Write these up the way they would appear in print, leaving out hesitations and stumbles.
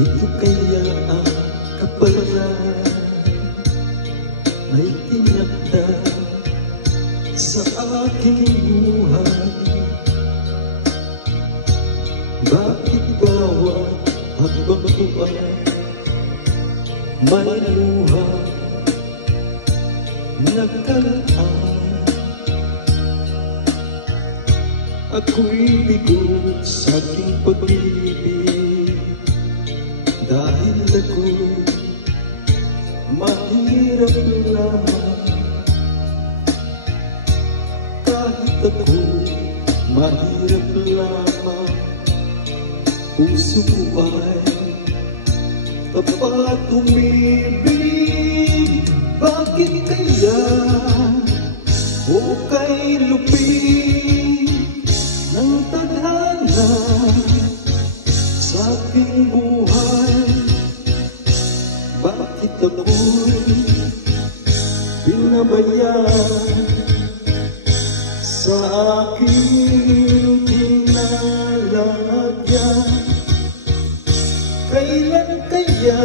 Ito kaya ang kapalaran may tinakda sa aking buhay. Bakit bawat hakbang ko ay may luha nagkalaan? Ako'y bigo sa aking pag-ibig dahil ako'y mahirap lamang. Kahit ako'y mahirap lamang, puso ko ay tapat umibig. Bakit kaya o kay lupig ng tadhana sa aking buhay? Bakit ako'y pinabayaan sa aking kinalagyan? Kailan kaya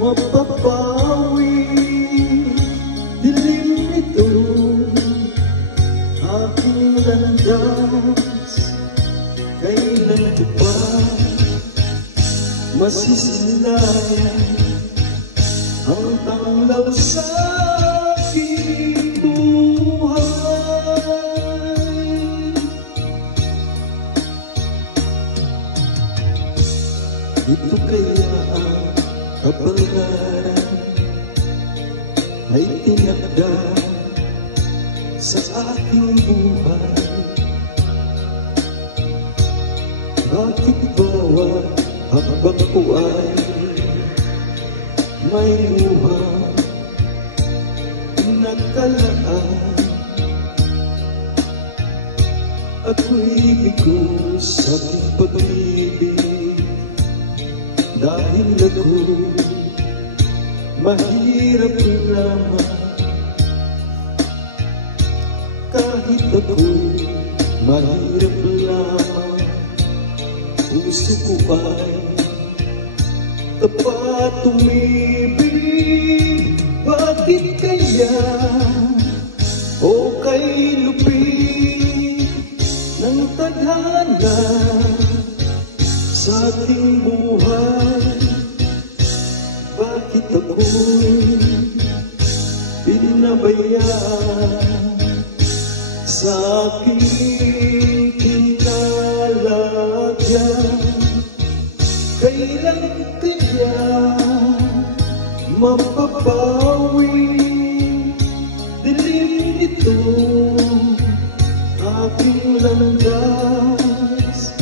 mapapawi dilim nito aking landas? Kailan ko pa masisilayan ang tanglaw sa aking buhay? Ito kaya ang kapalaran ay tinakda sa aking buhay. Bakit bawat hakbang ko ay may luha nagkalaan? Ako'y bigo sa aking pag-ibig dahil ako'y mahirap lamang. Kahit ako'y mahirap lamang, puso ko ay tapat umibig. Bakit kaya o kay lupig ng tadhana sa ating buhay? Bakit ako'y pinabayaan sa aking kinalagyan? Kailan kaya mapapawi dilim nito aking landas?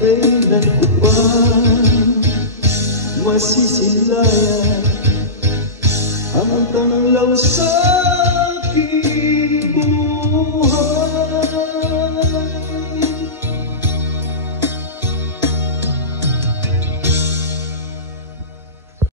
Kailan ko pa masisilayan ang tanglaw sa